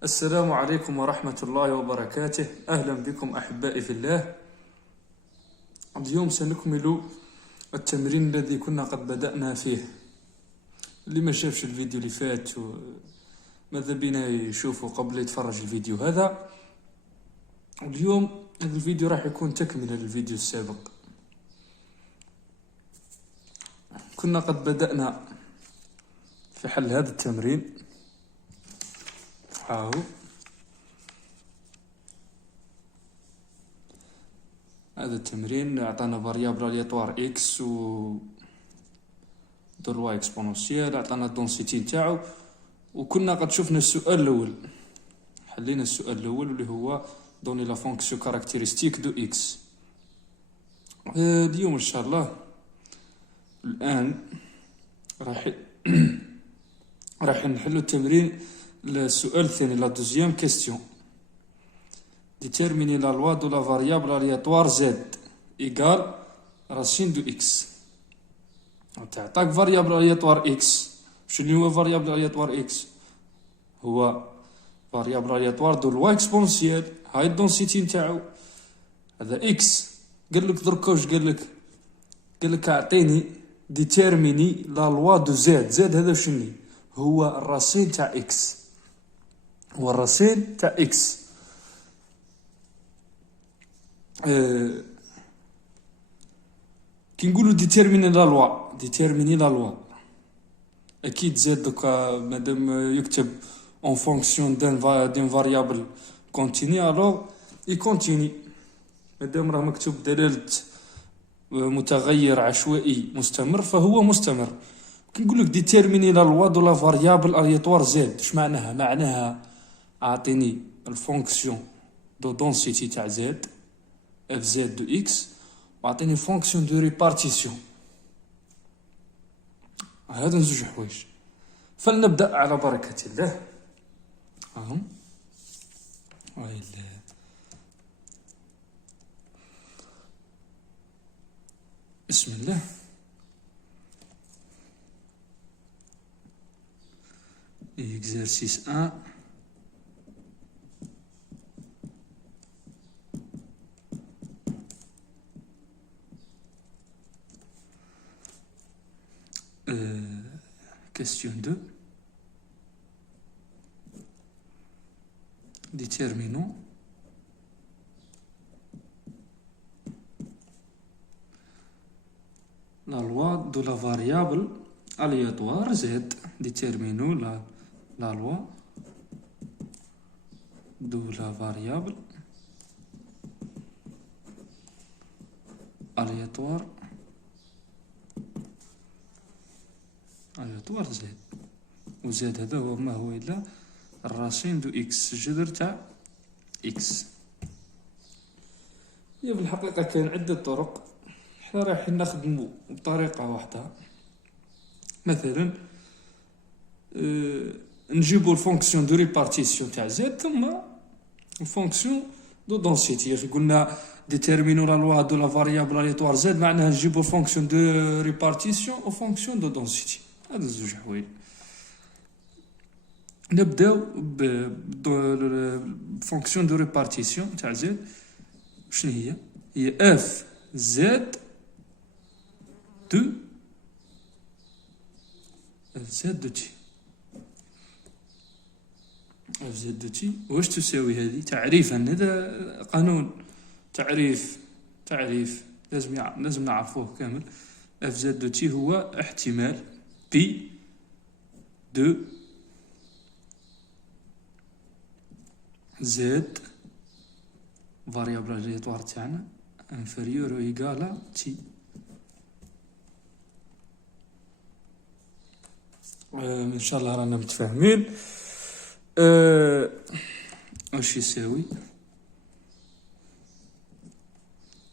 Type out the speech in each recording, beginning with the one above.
السلام عليكم ورحمة الله وبركاته. أهلا بكم أحبائي في الله. اليوم سنكمل التمرين الذي كنا قد بدأنا فيه. اللي ما شافش الفيديو اللي فات ماذا بينا يشوفه قبل يتفرج الفيديو هذا. اليوم هذا الفيديو راح يكون تكملة للفيديو السابق. كنا قد بدأنا في حل هذا التمرين. هاو هذا التمرين عطانا فاريابل الياتوار اكس و دولوا اكسبونونسيال، عطانا الدونسيتي نتاعو، وكنا قد شفنا السؤال الاول. حلينا السؤال الاول اللي هو دوني لا فونكسيون كاركتيرستيك دو اكس. اليوم ان شاء الله الان راح نحلو التمرين السؤال الثاني، لا دوزيام كيستيون. déterminer la loi de la variable aléatoire z égale racine de x. تعطاك variable aléatoire x. شنو هو variable aléatoire x؟ هو variable aléatoire de loi exponentielle. هاي الدونسيتي نتاعو هذا x. قال لك دركا واش قال لك اعطيني déterminer la loi de z هذا شنو هو؟ الراسين تاع x. هو الراسين تاع x. كي نقولوا ديتيرميني لا لوا اكيد زاد دوكا مادام يكتب اون فونكسيون دين فاريابل كونتيني الوغ يكونتيني. مادام راه مكتوب دلاله متغير عشوائي مستمر فهو مستمر. كي نقول لك ديتيرميني لا لوا دو لا فاريابل الياتوار زد، اش معناها اعطيني الفونكسيون دو دونسيتي تاع زد اف زد دو اكس واعطيني فونكسيون دو ريبارتيسيون. هذا زوج حوايج. فلنبدا على بركه الله. بسم الله. exercice 1. Question 2. Déterminons la loi de la variable aléatoire z. Déterminons la loi de la variable aléatoire زد. وزاد هذا هو ما هو إلا الراسين دو إكس، الجذر تاع إكس. هي في الحقيقة كاين عدة طرق. حنا رايحين نخدمو بطريقة واحدة. مثلا نجيبو الفونكسيون دو ريبارتيسيون تاع زد ثم الفونكسيون دو دونسيتي. قلنا ديتيرمينو لا لوا دو لا فاريابل الياتوار زد معناها نجيبو الفونكسيون دو ريبارتيسيون و فونكسيون دو دونسيتي. هذا زوج حوايج. نبداو بفونكسيون دو ريبارتيسيون تاع زد. شنو هي اف زد دو تي. اف زد دو تي واش تساوي هذه؟ تعريفا هذا قانون تعريف لازم نعرفوه كامل. اف زد دو تي هو احتمال بي دو زد فاريابل الياتوار تاعنا انفيريور او ايكالا تي. ان شاء الله رانا متفاهمين. واش يساوي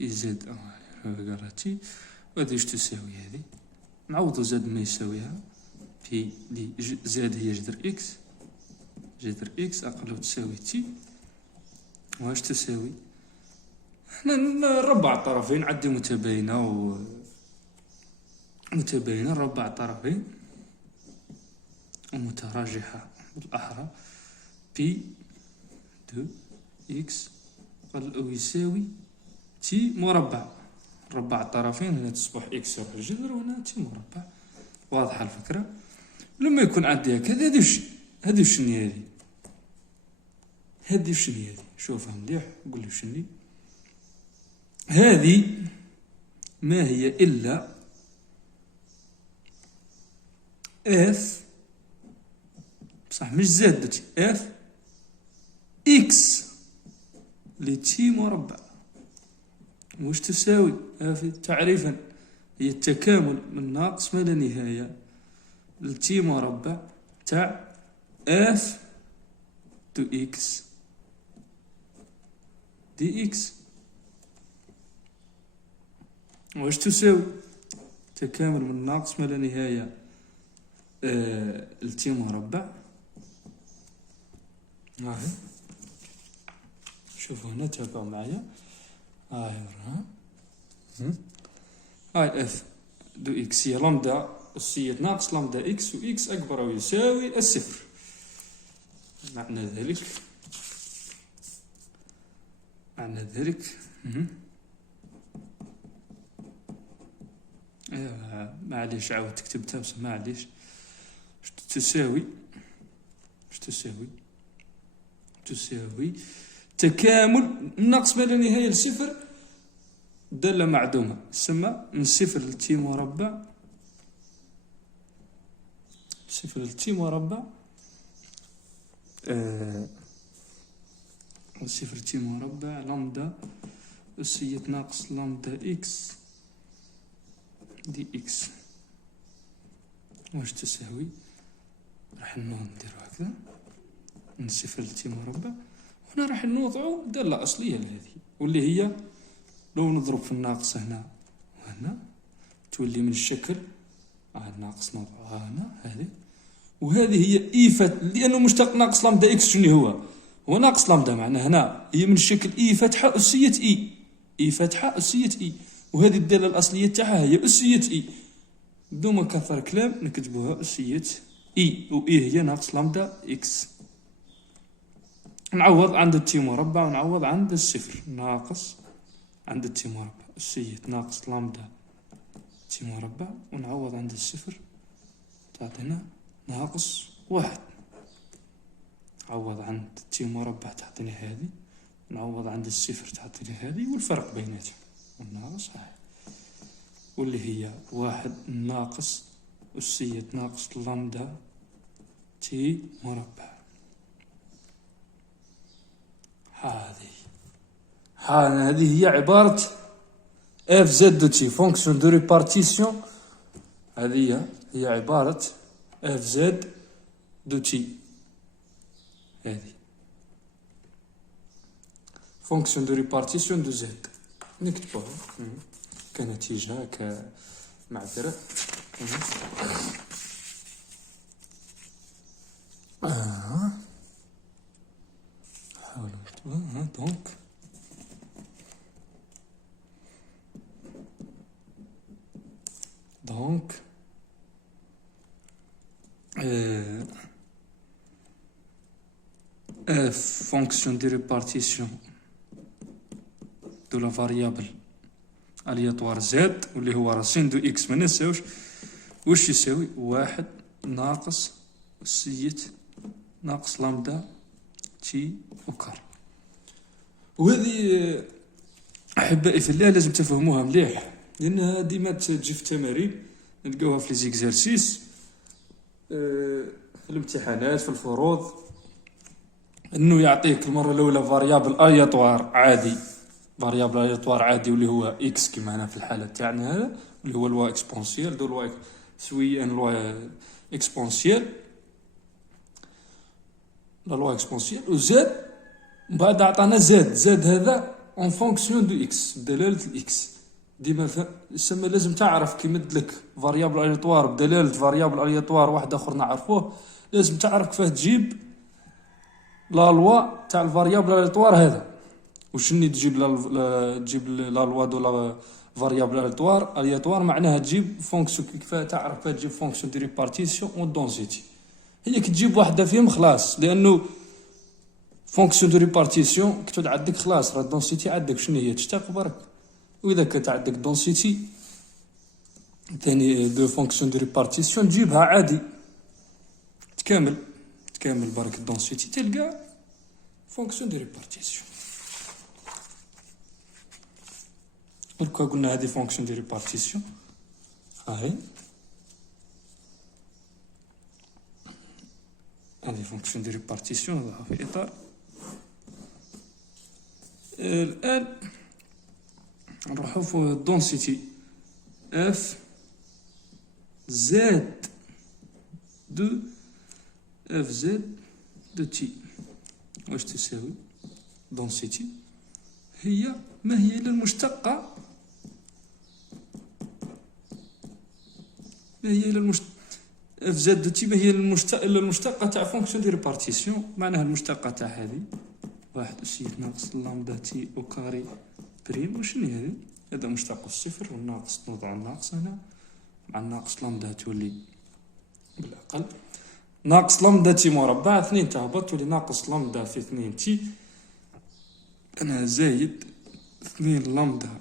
زد ايكالا تي. وهذه اش تساوي؟ هذه نعوضو زد ما يساويها في دي زد هي جذر اكس اقل تساوي تي. واش تساوي؟ حنا نربع الطرفين، عندي متباينه نربع الطرفين ومتراجحه بالاحرى بي دو إكس أقل أو يساوي تي مربع. ربع الطرفين، هنا تصبح إكس يروح الجذر وهنا تي مربع. واضحة الفكرة؟ لما يكون عندي هكا هذه وشني هذه وشني هذه؟ شوفها مليح قول لي وشني هذه. ما هي إلا اف، بصح مش زادتي، اف اكس لتي مربع. واش تساوي؟ تعريفا هي التكامل من ناقص ما لا نهاية لتي مربع تاع اف دو اكس دي اكس. واش تساوي؟ تكامل من ناقص ما لا نهاية لتي مربع. هاي شوفوا هنا، تابعوا معايا. هاي اف دو اكس هي لامدا أسية ناقص لامدا اكس، و اكس أكبر أو يساوي الصفر. معنى ذلك معليش عاود كتبتها بس معليش. تساوي تكامل ناقص ما لا نهاية لصفر دالة معدومة، تسمى من صفر لتي مربع، صفر تي مربع لامدا أسية ناقص لامدا إكس دي إكس. واش تساوي؟ راح نديرو هكذا من صفر لتي مربع، هنا راح نوضعو دالة أصلية لهذه، واللي هي لو نضرب في الناقص هنا وهنا تولي من الشكل الناقص نوضعها هنا هذه، وهذه هي إي لأنه مشتق ناقص لامدا إكس. شنو هو ناقص لامدا، معناه هنا هي من الشكل إي فتحة أسية إي فتحة أسية إي، وهذه الدالة الأصلية تاعها هي أسية إي. بدون ما كثر كلام نكتبوها أسية إي، وإي هي ناقص لامدا إكس. نعوض عند التي مربع ونعوض عند الصفر. ناقص عند التي مربع أسية ناقص لامدا تي مربع، ونعوض عند الصفر تعطينا ناقص واحد. نعوض عند تي مربع تعطيني هذه، نعوض عند الصفر تعطيني هذه، والفرق بيناتهم والناقص هاي، واللي هي واحد ناقص أسية ناقص لامدا تي مربع. هذه هي عبارة اف زد دو تي فونكسيون دو ريبارتيسيون. هذه هي عبارة اف زد دو تي، هذه فونكسيون دو ريبارتيسيون دو زد. نكتبوها كنتيجة كمعذرة. حاولوا نكتبوها. دونك f fonction de répartition de la variable aléatoire z واللي هو راسين دو اكس ما ننساوش واش يساوي واحد ناقص أسية ناقص لامدا تي وكار. وهذه أحبائي في الله لازم تفهموها مليح، لأنها ديما تجي في التمارين، نلقاوها في ليزيكزارسيس في الامتحانات في الفروض، انه يعطيك المره الاولى فاريابل الياتوار عادي، فاريابل الياتوار عادي واللي هو اكس كيما هنا في الحاله تاعنا هذا اللي هو لوا اكسبونسيال، دو لوا سوي ان لوا اكسبونسيال، لا لوا اكسبونسيال وزاد من بعد عطانا زاد هذا اون فونكسيون دو اكس بدلاله الاكس. ديما يسمى لازم تعرف كي يمد لك فاريابل الياتوار بدلاله فاريابل الياتوار واحد اخر نعرفوه، لازم تعرف كيفاه تجيب لا لوا تاع الفاريابل الياتوار هذا. وشني تجيب لا لوا دو لا فاريابل الياتوار معناها تجيب فونكسيون كيفاه تعرف تجيب فونكسيون دي ريبارتيسيون و دونزيتي. هي كي تجيب واحده فيهم خلاص، لانه فونكسيون دو ريبارتيسيون كتعود عندك خلاص راه الدونسيتي عندك شنو هي تشتاق برك. واذا كانت عندك دونسيتي ثاني دو فونكسيون دو ريبارتيسيون تجيبها عادي تكامل برك الدونسيتي تلقى فونكسيون دو ريبارتيسيون. دركا قلنا هذه فونكسيون دو ريبارتيسيون هاي هذه فونكسيون دو ريبارتيسيون نضعها في اطار. الان نروحو في الدونسيتي اف زد دو تي واش تساوي دونسيتي هي ما هي الا المشتقة اف زد دو تي ما هي المشتقة تاع فونكسيون دو ريبارتيسيون. معناها المشتقة تاع هذه واحد أسيت ناقص لامدا تي أو كاري بريم. وشنو هذه؟ هذا مشتق الصفر والناقص نوضع الناقص هنا مع الناقص لامدا تولي بالأقل ناقص لامدا تي مربع 2 تهبط تولي ناقص لامدا في 2 تي أنا زايد 2 لامدا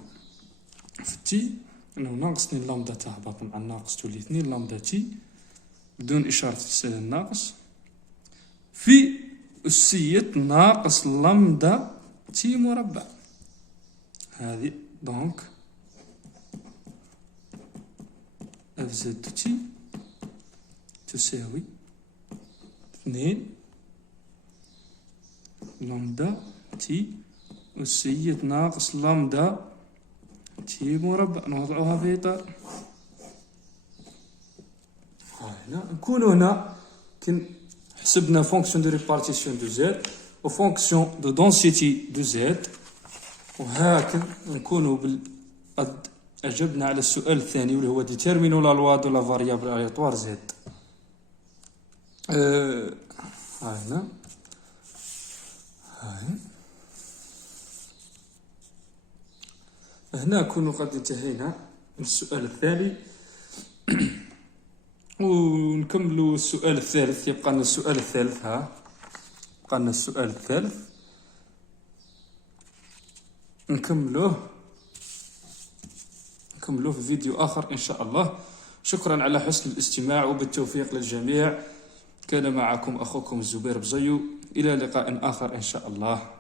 في تي أنه ناقص 2 لامدا تهبط مع الناقص تولي 2 لامدا تي بدون إشارة الناقص في أسية ناقص لامدا تي مربع. هذه دونك اف زد تي تساوي 2 لامدا تي أسية ناقص لامدا تي مربع. نوضعها في إطار. هنا نكونو هنا كن حسبنا فونكسيون دو ريبارتيسيون دو زد وفونكسيون دو دونسيتي دو زد. وهاكذا نكونوا قد أجبنا على السؤال الثاني واللي هو ديتيرمينو لا لوا دو لا فاريابل الياتوار زد. هنا هنا نكونوا قد انتهينا من السؤال الثاني ونكملوا السؤال الثالث. يبقى لنا السؤال الثالث. بقى لنا السؤال الثالث نكملوه في فيديو آخر إن شاء الله. شكرا على حسن الاستماع وبالتوفيق للجميع. كان معكم أخوكم الزبير بزيو. إلى لقاء آخر إن شاء الله.